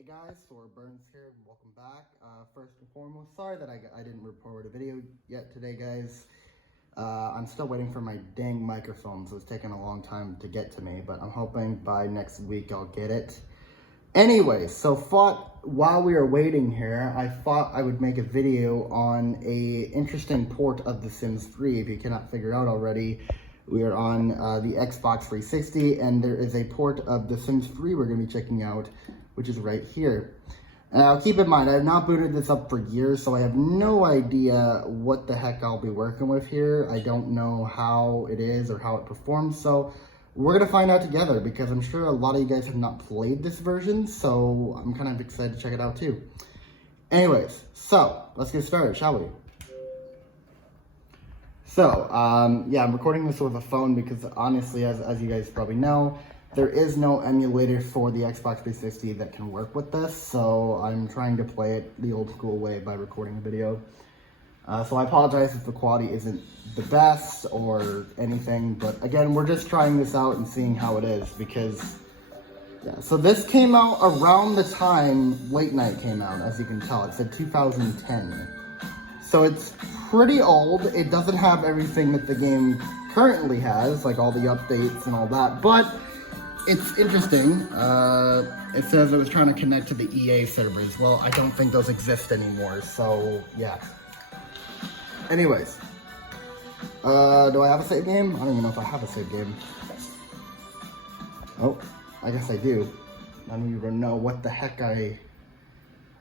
Hey guys, Sora Burns here, and welcome back. First and foremost, sorry that I didn't record a video yet today, guys. I'm still waiting for my dang microphone, so it's taking a long time to get to me, but I'm hoping by next week I'll get it. Anyway, so while we are waiting here, I thought I would make a video on a interesting port of The Sims 3. If you cannot figure out already, we are on the Xbox 360, and there is a port of The Sims 3 we're going to be checking out, which is right here. Now, keep in mind, I have not booted this up for years, so I have no idea what the heck I'll be working with here. I don't know how it is or how it performs, so we're going to find out together, because I'm sure a lot of you guys have not played this version, so I'm kind of excited to check it out too. Anyways, so let's get started, shall we? So, yeah, I'm recording this with a phone because honestly, as you guys probably know, there is no emulator for the Xbox 360 that can work with this, so I'm trying to play it the old school way by recording a video. So I apologize if the quality isn't the best or anything, but again, we're just trying this out and seeing how it is, because, yeah, so this came out around the time Late Night came out, as you can tell. It said 2010. So it's pretty old. It doesn't have everything that the game currently has, like all the updates and all that, but it's interesting. It says it was trying to connect to the EA servers. Well, I don't think those exist anymore, so yeah. Anyways, do I have a save game? I don't even know if I have a save game. Oh, I guess I do. I don't even know what the heck I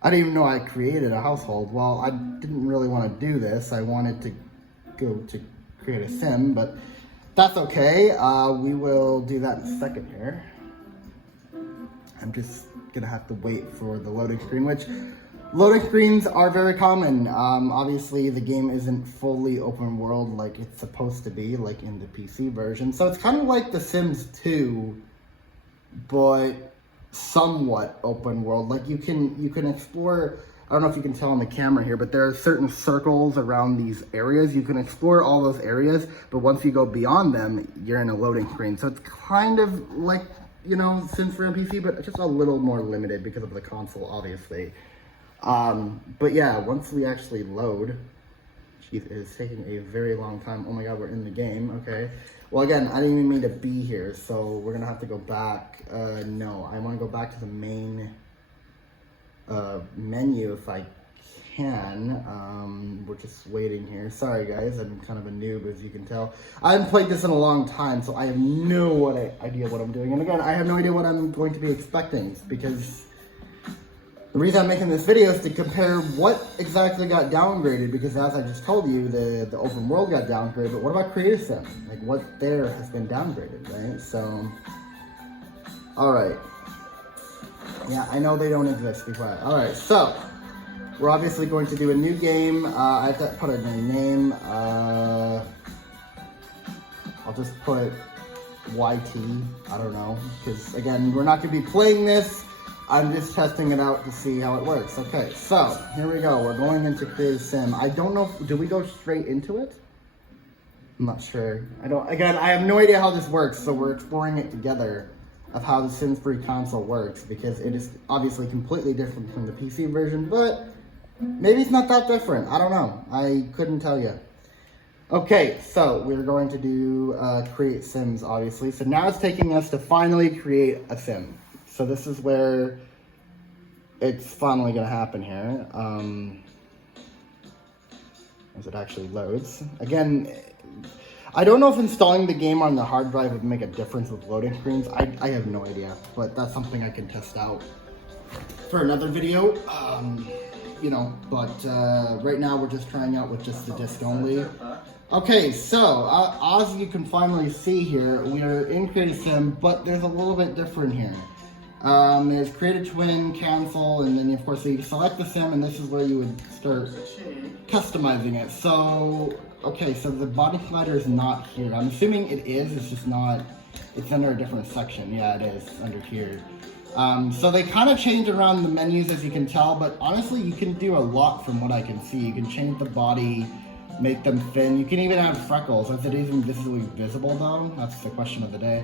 didn't even know I created a household. Well, I didn't really want to do this. I wanted to go to create a sim, but that's okay. We will do that in a second here. I'm just gonna have to wait for the loading screen, which loading screens are very common. Obviously, the game isn't fully open world like it's supposed to be, like in the PC version. So it's kind of like The Sims 2, but somewhat open world. Like you can explore. I don't know if you can tell on the camera here, but there are certain circles around these areas. You can explore all those areas, but once you go beyond them, you're in a loading screen. So it's kind of like, you know, Sims 3 on PC, but just a little more limited because of the console, obviously. But yeah, once we actually load, geez, it is taking a very long time. Oh my god, we're in the game. Okay. Well, again, I didn't even mean to be here, so we're gonna have to go back. No, I want to go back to the main menu if I can. We're just waiting here. Sorry guys, I'm kind of a noob, as you can tell. I haven't played this in a long time, so I have no idea what I'm doing. And again, I have no idea what I'm going to be expecting, because the reason I'm making this video is to compare what exactly got downgraded, because as I just told you, the open world got downgraded, but what about Creative Sim? Like, what there has been downgraded, right? So, alright. Yeah, I know they don't exist, be quiet. Alright, so, we're obviously going to do a new game. I have to put a new name. I'll just put YT, I don't know, because again, we're not going to be playing this. I'm just testing it out to see how it works. Okay, so, here we go. We're going into Creative Sim. I don't know, do we go straight into it? I'm not sure. Again, I have no idea how this works, so we're exploring it together of how the Sims 3 console works, because it is obviously completely different from the PC version, but maybe it's not that different. I don't know. I couldn't tell you. Okay, so we're going to do create Sims, obviously. So now it's taking us to finally create a Sim. So this is where it's finally going to happen here. As it actually loads. Again, I don't know if installing the game on the hard drive would make a difference with loading screens. I have no idea, but that's something I can test out for another video. You know, but right now we're just trying out with just the disc only. Okay, so as you can finally see here, we are in Creative Sim, but there's a little bit different here. There's create a twin, cancel, and then of course you select the sim, and this is where you would start customizing it. So, okay, so the body slider is not here. I'm assuming it is, it's just not, it's under a different section. Yeah, it is, under here. So they kind of change around the menus, as you can tell, but honestly, you can do a lot from what I can see. You can change the body, make them thin. You can even add freckles. Is it even visibly visible though? That's the question of the day.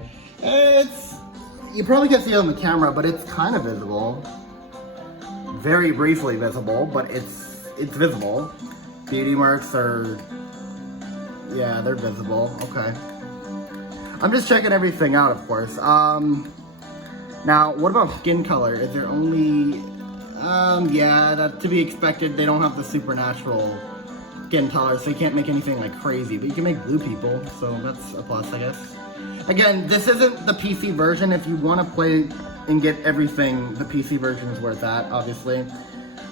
You probably can't see it on the camera, but it's kind of visible. very briefly visible, but it's visible. Beauty marks are, yeah, they're visible. Okay. I'm just checking everything out, of course. Now, what about skin color? Is there only, yeah, that's to be expected. They don't have the supernatural skin color, so you can't make anything like crazy, but you can make blue people, so that's a plus, I guess. Again, this isn't the PC version. If you want to play and get everything, the PC version is where it's at, obviously.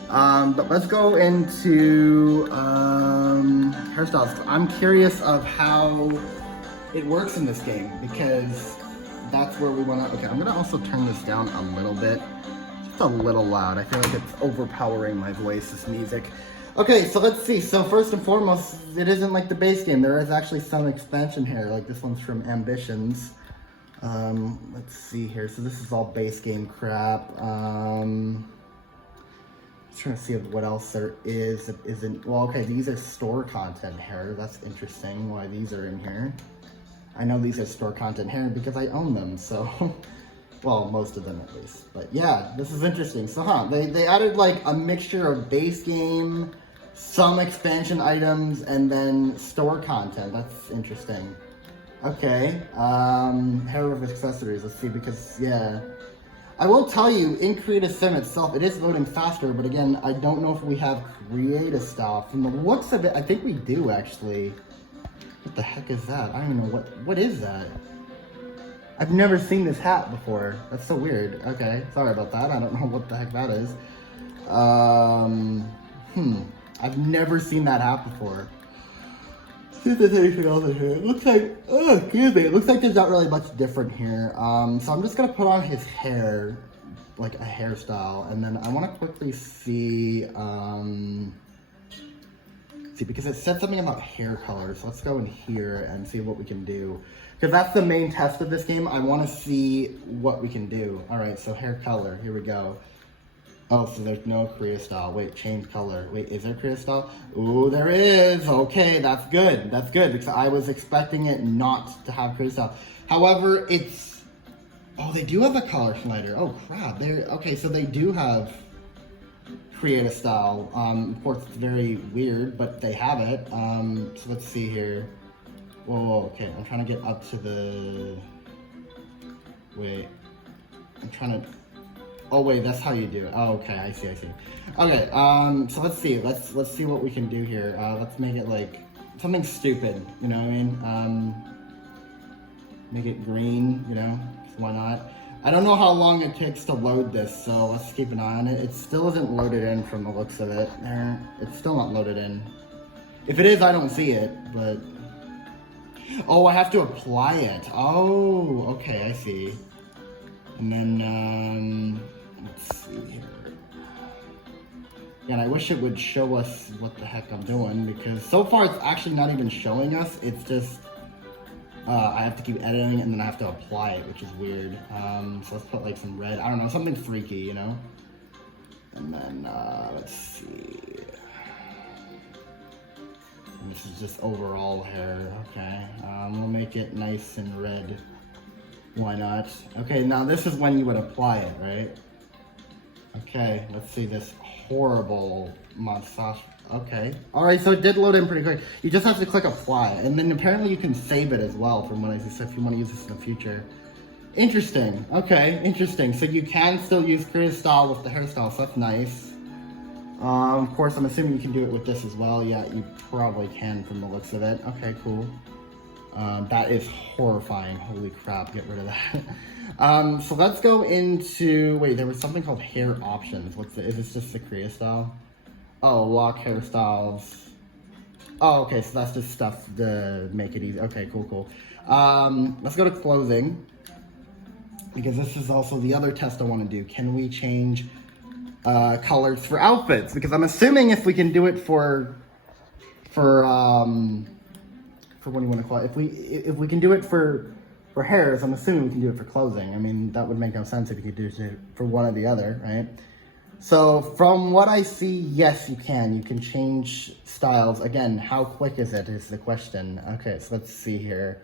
But let's go into hairstyles. I'm curious of how it works in this game, because that's where we want to. Okay, I'm gonna also turn this down a little bit, just a little loud. I feel like it's overpowering my voice, this music. Okay, so let's see. So first and foremost, it isn't like the base game. There is actually some expansion here, like this one's from Ambitions. Let's see here. So this is all base game crap. Trying to see what else there is that isn't. Well, okay, these are store content here. That's interesting why these are in here. I know these are store content here because I own them, so, well, most of them at least. But yeah, this is interesting. So, they added like a mixture of base game, some expansion items, and then store content. That's interesting. Okay, hair of accessories. Let's see, because yeah, I will tell you, in Create a Sim itself, it is loading faster. But again, I don't know if we have Create a Style. From the looks of it, I think we do actually. What the heck is that? I don't even know what is that. I've never seen this hat before. That's so weird. Okay, sorry about that. I don't know what the heck that is. I've never seen that hat before. See if there's anything else in here. It looks like, oh, excuse me. It looks like there's not really much different here. So I'm just gonna put on his hair, like a hairstyle, and then I want to quickly see, because it said something about hair color. So let's go in here and see what we can do. Because that's the main test of this game. I want to see what we can do. All right, so hair color. Here we go. Oh, so there's no Create Style. Wait, change color. Wait, is there Create Style? Ooh, there is. Okay, that's good. That's good, because I was expecting it not to have Create Style. However, it's... Oh, they do have a color slider. Oh, crap. Okay, so they do have Create a Style. Of course, it's very weird, but they have it. So let's see here. Whoa, okay. I'm trying to get up to the... Wait. I'm trying to... Oh wait, that's how you do it. Oh, okay, I see. Okay, so let's see. Let's see what we can do here. Let's make it like something stupid. You know what I mean? Make it green. You know, why not? I don't know how long it takes to load this, so let's keep an eye on it. It still isn't loaded in from the looks of it. It's still not loaded in. If it is, I don't see it. But oh, I have to apply it. Oh, okay, I see. And then let's see here. And I wish it would show us what the heck I'm doing, because so far it's actually not even showing us. It's just, I have to keep editing and then I have to apply it, which is weird. So let's put like some red, I don't know, something freaky, you know? And then, let's see. And this is just overall hair, okay. We'll make it nice and red. Why not? Okay, now this is when you would apply it, right? Okay, let's see this horrible massage. Okay. Alright, so it did load in pretty quick. You just have to click apply, and then apparently you can save it as well from what I said if you want to use this in the future. Interesting. Okay, interesting. So you can still use Create Style with the hairstyle, so that's nice. Of course, I'm assuming you can do it with this as well. Yeah, you probably can from the looks of it. Okay, cool. That is horrifying. Holy crap, get rid of that. So let's go into, wait, there was something called hair options. Is this just the Create Style? Oh, lock hairstyles. Oh, okay, so that's just stuff to make it easy. Okay, cool. Let's go to clothing, because this is also the other test I want to do. Can we change colors for outfits? Because I'm assuming if we can do it for what do you want to call it? If we can do it for hairs, I'm assuming we can do it for clothing. I mean, that would make no sense if you could do it for one or the other, right? So from what I see, yes, you can. You can change styles. Again, how quick is it is the question. Okay, so let's see here.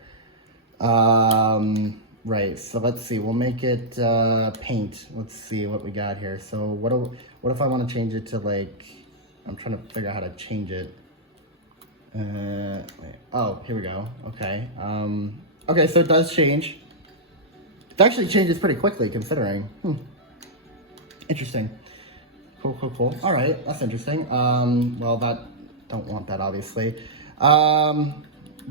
Right, so let's see, we'll make it paint. Let's see what we got here. So what if I want to change it to like, I'm trying to figure out how to change it. Wait. Oh, here we go. Okay. Okay, so it does change. It actually changes pretty quickly considering. Interesting. Cool, cool, cool. All right, that's interesting. Well, don't want that obviously.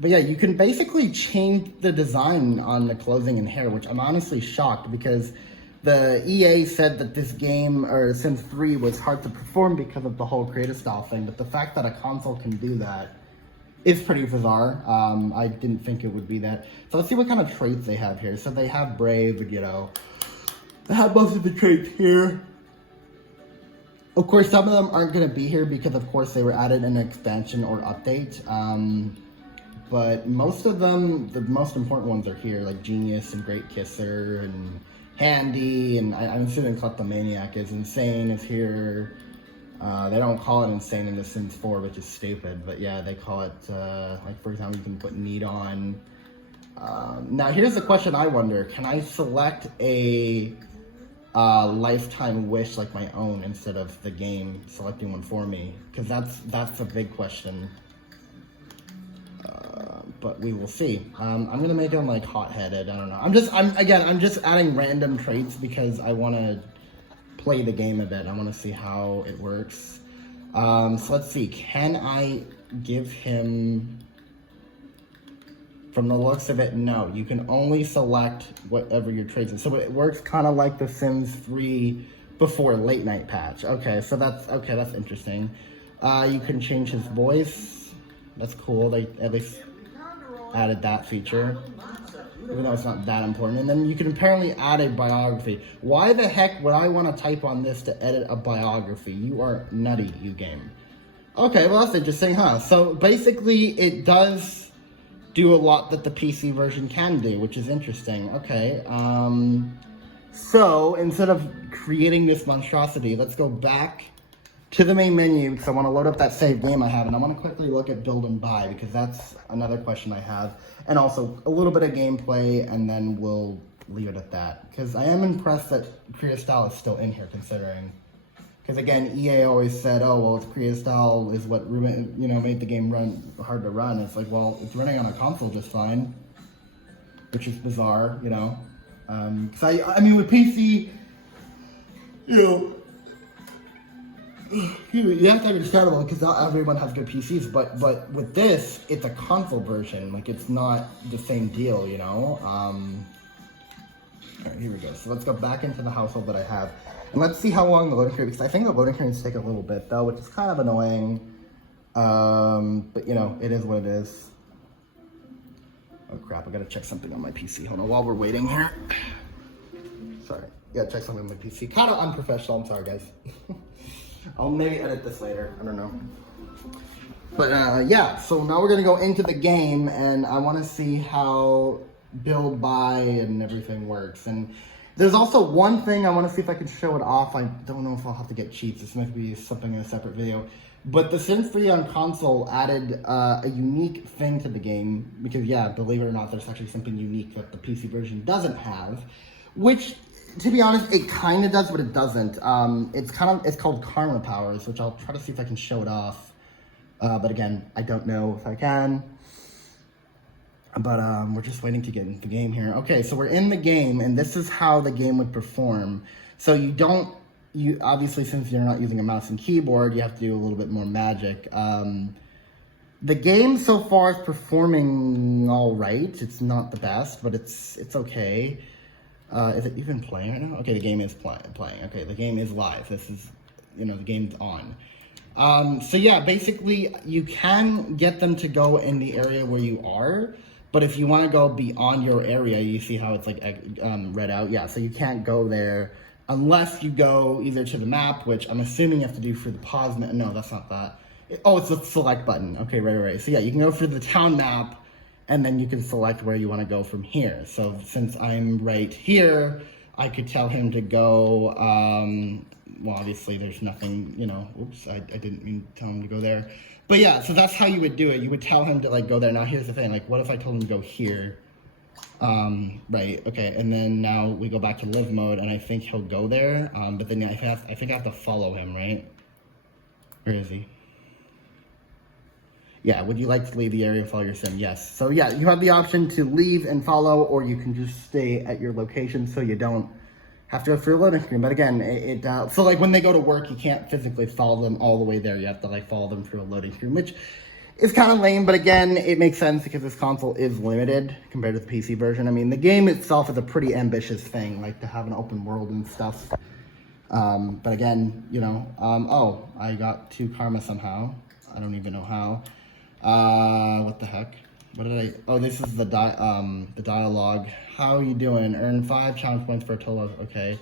But yeah, you can basically change the design on the clothing and hair, which I'm honestly shocked because the EA said that this game, or Sims 3, was hard to perform because of the whole creative style thing, but the fact that a console can do that is pretty bizarre. I didn't think it would be that. So let's see what kind of traits they have here. So they have Brave, you know. They have most of the traits here. Of course, some of them aren't going to be here because, of course, they were added in an expansion or update. But most of them, the most important ones are here, like Genius and Great Kisser and Handy, and I'm assuming Kleptomaniac is Insane is here. They don't call it Insane in The Sims 4, which is stupid, but yeah, they call it, like for example, you can put Need on. Now here's the question I wonder, can I select a lifetime wish like my own instead of the game selecting one for me? Because that's a big question. But we will see. I'm gonna make him like hot-headed. I don't know. I'm just adding random traits because I want to play the game a bit. I want to see how it works. So let's see. Can I give him? From the looks of it, no. You can only select whatever your traits are. So it works kind of like The Sims 3 before late night patch. Okay, so that's interesting. You can change his voice. That's cool. They at least added that feature, even though it's not that important. And then you can apparently add a biography. Why the heck would I want to type on this to edit a biography? You are nutty, you game. Okay, well that's interesting, huh? So basically it does do a lot that the PC version can do, which is interesting. Okay, so instead of creating this monstrosity, let's go back to the main menu because I want to load up that save game I have, and I want to quickly look at build and buy because that's another question I have, and also a little bit of gameplay, and then we'll leave it at that because I am impressed that creative style is still in here considering, because again EA always said, oh well, creative style is what made the game run hard to run. It's like, well, it's running on a console just fine, which is bizarre, you know, because I mean with PC, you know. You have to be understandable because not everyone has good PCs, but with this, it's a console version. Like, it's not the same deal, you know? Alright, here we go. So let's go back into the household that I have. And let's see how long the loading period, because I think the loading periods take a little bit, though, which is kind of annoying. But, you know, it is what it is. Oh, crap. I gotta check something on my PC. Hold on, while we're waiting here. Sorry. Gotta check something on my PC. Kind of unprofessional. I'm sorry, guys. I'll maybe edit this later. I don't know. But yeah, so now we're going to go into the game, and I want to see how build, buy, and everything works. And there's also one thing I want to see if I can show it off. I don't know if I'll have to get cheats. This might be something in a separate video. But the Sims 3 on console added a unique thing to the game. Because yeah, believe it or not, there's actually something unique that the PC version doesn't have. Which, to be honest, it kind of does, but it doesn't. It's called Karma Powers, which I'll try to see if I can show it off. But again, I don't know if I can. But we're just waiting to get into the game here. Okay, so we're in the game, and this is how the game would perform. So you obviously, since you're not using a mouse and keyboard, you have to do a little bit more magic. The game so far is performing all right. It's not the best, but it's okay. Is it even playing right now? Okay, the game is playing. Okay, the game is live. This is, the game's on. So yeah, basically, you can get them to go in the area where you are, but if you want to go beyond your area, you see how it's like read out? Yeah, so you can't go there unless you go either to the map, which I'm assuming you have to do for the pause. No, that's not that. It's the select button. Okay, right. So yeah, you can go for the town map, and then you can select where you want to go from here. So since I'm right here, I could tell him to go, well, obviously there's nothing, oops, I didn't mean to tell him to go there. But yeah, so that's how you would do it. You would tell him to, go there. Now, here's the thing. What if I told him to go here? Right, okay, and then now we go back to live mode, and I think he'll go there, but then I think I have to follow him, right? Where is he? Yeah, would you like to leave the area and follow your sim? Yes. So yeah, you have the option to leave and follow, or you can just stay at your location so you don't have to go through a loading screen. But again, so like when they go to work, you can't physically follow them all the way there. You have to like follow them through a loading screen, which is kind of lame. But again, it makes sense because this console is limited compared to the PC version. I mean, the game itself is a pretty ambitious thing, like to have an open world and stuff. But again, you know, oh, I got 2 karma somehow. I don't even know how. What the heck? What did I? Oh, this is the dialogue. How are you doing? Earn 5 challenge points for a total of. Okay,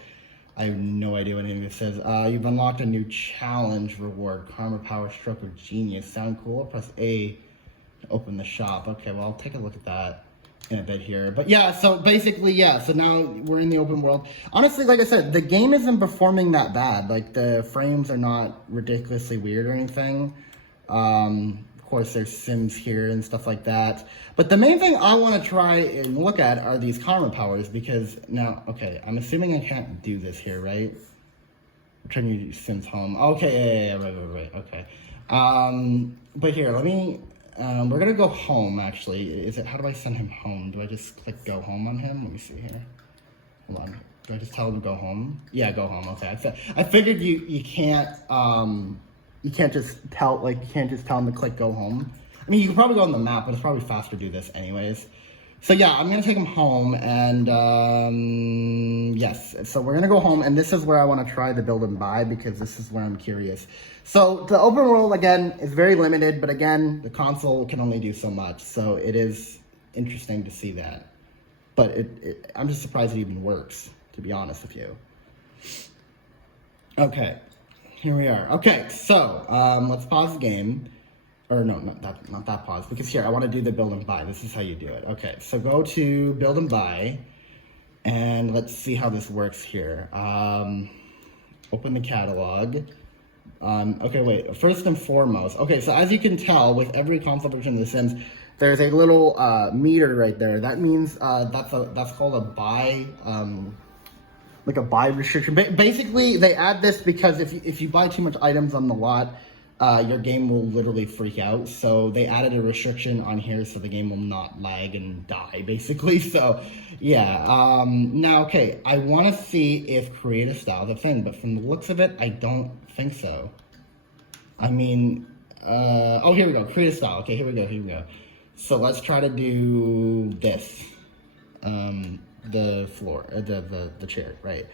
I have no idea what any of this says. You've unlocked a new challenge reward. Karma, power, stroke of genius. Sound cool? Press A to open the shop. Okay, well I'll take a look at that in a bit here. But yeah, so basically, yeah. So now we're in the open world. Honestly, like I said, the game isn't performing that bad. Like the frames are not ridiculously weird or anything. Of course, there's sims here and stuff like that. But the main thing I want to try and look at are these karma powers, because now, okay, I'm assuming I can't do this here, right? Return your sims home. Okay, yeah, right, okay. But here, let me, we're gonna go home, actually. How do I send him home? Do I just click go home on him? Let me see here. Hold on. Do I just tell him to go home? Yeah, go home, okay. I figured you can't, you can't just tell them to click go home. I mean, you can probably go on the map, but it's probably faster to do this anyways. So yeah, I'm gonna take him home, and yes, so we're gonna go home, and this is where I want to try the build and buy, because this is where I'm curious. So the open world, again, is very limited, but again, the console can only do so much, so it is interesting to see that. But I'm just surprised it even works, to be honest with you. Okay. Here we are. Okay, so let's pause the game. Or no, not that pause, because here, I want to do the build and buy. This is how you do it. Okay, so go to build and buy, and let's see how this works here. Open the catalog. Okay, wait, first and foremost. Okay, so as you can tell, with every console version of The Sims, there's a little meter right there. That means that's called a buy, like a buy restriction. Basically, they add this because if you buy too much items on the lot, your game will literally freak out. So they added a restriction on here so the game will not lag and die, basically. So yeah. Now, okay, I want to see if creative style is a thing, but from the looks of it, I don't think so. I mean, oh, here we go, creative style. Okay, here we go. So let's try to do this. The floor, the chair, right?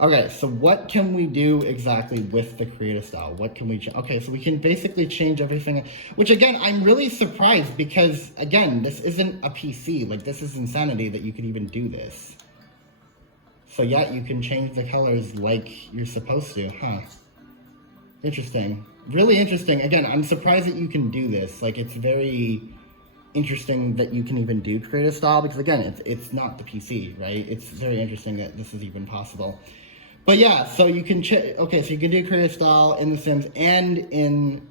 Okay, so what can we do exactly with the creative style? What can we change? Okay, so we can basically change everything, which again, I'm really surprised because, again, this isn't a PC. Like, this is insanity that you could even do this. So yeah, you can change the colors like you're supposed to, huh? Interesting. Really interesting. Again, I'm surprised that you can do this. Like, it's very interesting that you can even do creative style, because again, it's not the PC, right? It's very interesting that this is even possible. But yeah, so you can okay, so you can do creative style in The Sims and in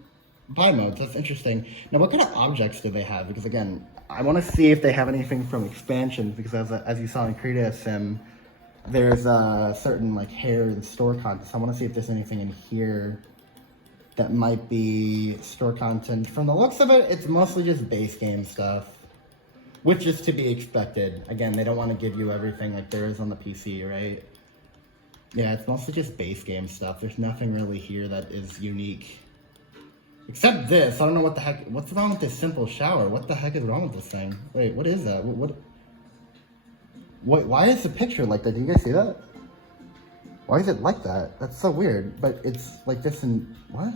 buy modes. That's interesting. Now, what kind of objects do they have? Because again, I want to see if they have anything from expansions, because as you saw in Creative Sim, there's certain like hair and store content. So I want to see if there's anything in here that might be store content. From the looks of it, it's mostly just base game stuff, which is to be expected. Again, they don't want to give you everything like there is on the PC, right? Yeah, it's mostly just base game stuff. There's nothing really here that is unique. Except this. I don't know what the heck. What's wrong with this simple shower? What the heck is wrong with this thing? Wait, what is that? What? Why is the picture like that? Do you guys see that? Why is it like that? That's so weird. But it's like this in... What?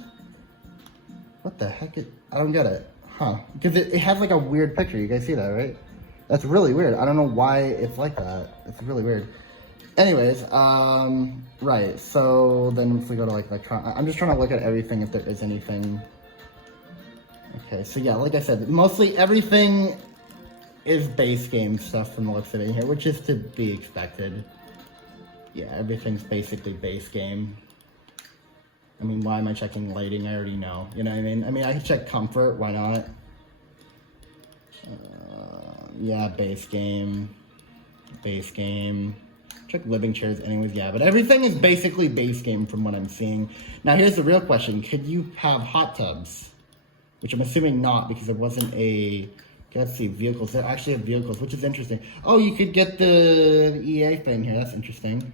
What the heck? I don't get it. Huh. Because it has like a weird picture. You guys see that, right? That's really weird. I don't know why it's like that. It's really weird. Anyways, right. So then if we go to like electronic... I'm just trying to look at everything if there is anything. Okay, so yeah, like I said, mostly everything is base game stuff from the looks of it here, which is to be expected. Yeah, everything's basically base game. I mean, why am I checking lighting? I already know. You know what I mean? I mean, I can check comfort. Why not? Yeah, base game. Base game. Check living chairs anyways, yeah. But everything is basically base game from what I'm seeing. Now here's the real question. Could you have hot tubs? Which I'm assuming not, because there wasn't a... Let's see, vehicles. They actually have vehicles, which is interesting. Oh, you could get the EA thing here. That's interesting.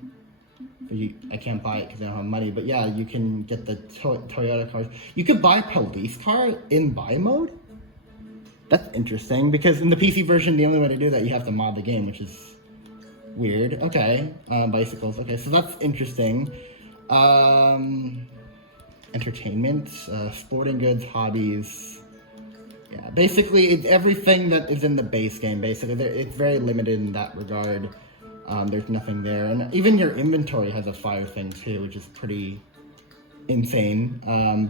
I can't buy it because I don't have money. But yeah, you can get the Toyota cars. You could buy a police car in buy mode? That's interesting, because in the PC version, the only way to do that, you have to mod the game, which is weird. Okay, bicycles. Okay, so that's interesting. Entertainment, sporting goods, hobbies. Yeah, basically, it's everything that is in the base game, basically. It's very limited in that regard. There's nothing there. And even your inventory has a fire thing, too, which is pretty insane.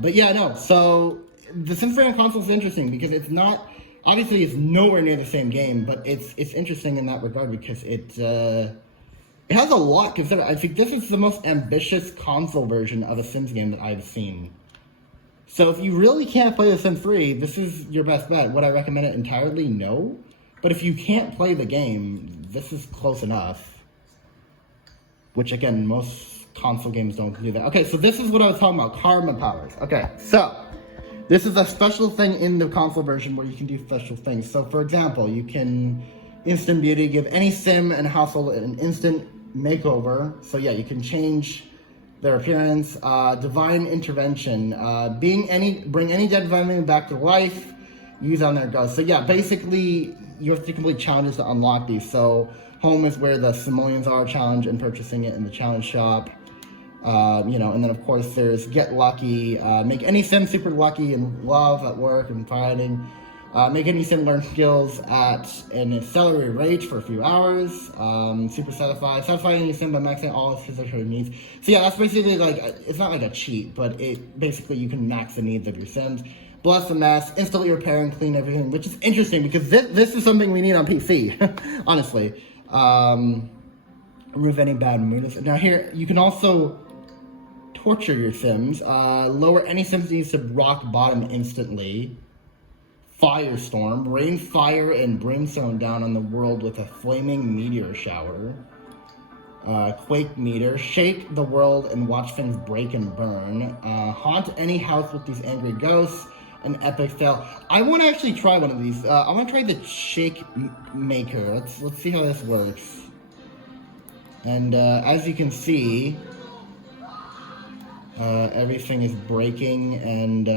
But yeah, no. So, The Sims 3 on console is interesting, because it's not... Obviously, it's nowhere near the same game, but it's interesting in that regard, because it has a lot considered. I think this is the most ambitious console version of a Sims game that I've seen. So if you really can't play The Sims 3, this is your best bet. Would I recommend it entirely? No. But if you can't play the game, this is close enough. Which, again, most console games don't do that. Okay, so this is what I was talking about. Karma powers. Okay, so this is a special thing in the console version where you can do special things. So, for example, you can instant beauty, give any sim and household an instant makeover. So, yeah, you can change their appearance. Divine intervention. Bring any dead divine being back to life. Use on their ghost. So, yeah, basically, you have to complete challenges to unlock these. So, home is where the simoleons are challenge and purchasing it in the challenge shop. You know, and then of course there's get lucky, make any sim super lucky in love, at work, and fighting. Make any sim learn skills at an accelerated rate for a few hours. Super satisfy any sim by maxing all its physical needs. So yeah, that's basically like, it's not like a cheat, but it basically you can max the needs of your sims. Bless the mess, instantly repair and clean everything, which is interesting because this is something we need on PC, honestly. Remove any bad moods. Now here, you can also torture your sims. Lower any sims needs to rock bottom instantly. Firestorm. Rain fire and brimstone down on the world with a flaming meteor shower. Quake meter. Shake the world and watch things break and burn. Haunt any house with these angry ghosts. An epic fail. I want to actually try one of these. I want to try the shake maker. Let's see how this works. And as you can see, everything is breaking, and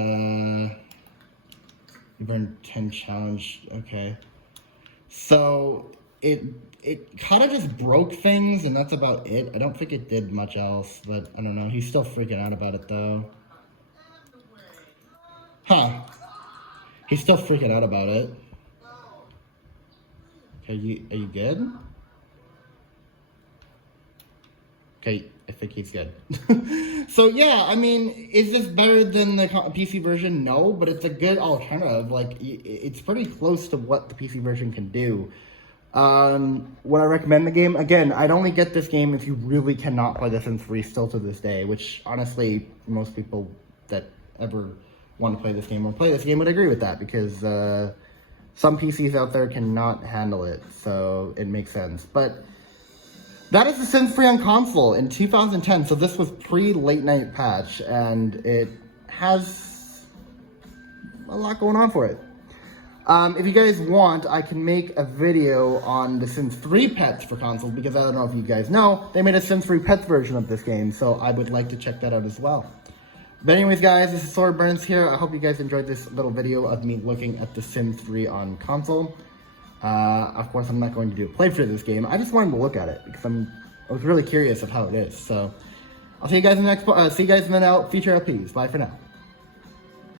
you burn 10 challenge. Okay, so it kind of just broke things, and that's about it. I don't think it did much else, but I don't know. He's still freaking out about it though. Huh? He's still freaking out about it. Are you good? Okay, I think he's good. So yeah, I mean, is this better than the PC version? No, but it's a good alternative. Like, it's pretty close to what the PC version can do. Would I recommend the game? Again, I'd only get this game if you really cannot play The Sims 3 still to this day, which honestly, most people that ever want to play this game or play this game would agree with that, because some PCs out there cannot handle it, so it makes sense. But that is The Sims 3 on console in 2010, so this was pre-late night patch, and it has a lot going on for it. If you guys want, I can make a video on The Sims 3 Pets for consoles, because I don't know if you guys know, they made a Sims 3 Pets version of this game, so I would like to check that out as well. But anyways, guys, this is Sword Burns here. I hope you guys enjoyed this little video of me looking at The Sims 3 on console. Of course, I'm not going to do a playthrough of this game. I just wanted to look at it because I was really curious of how it is. So I'll see you guys in the next. See you guys in the future LPs. Bye for now.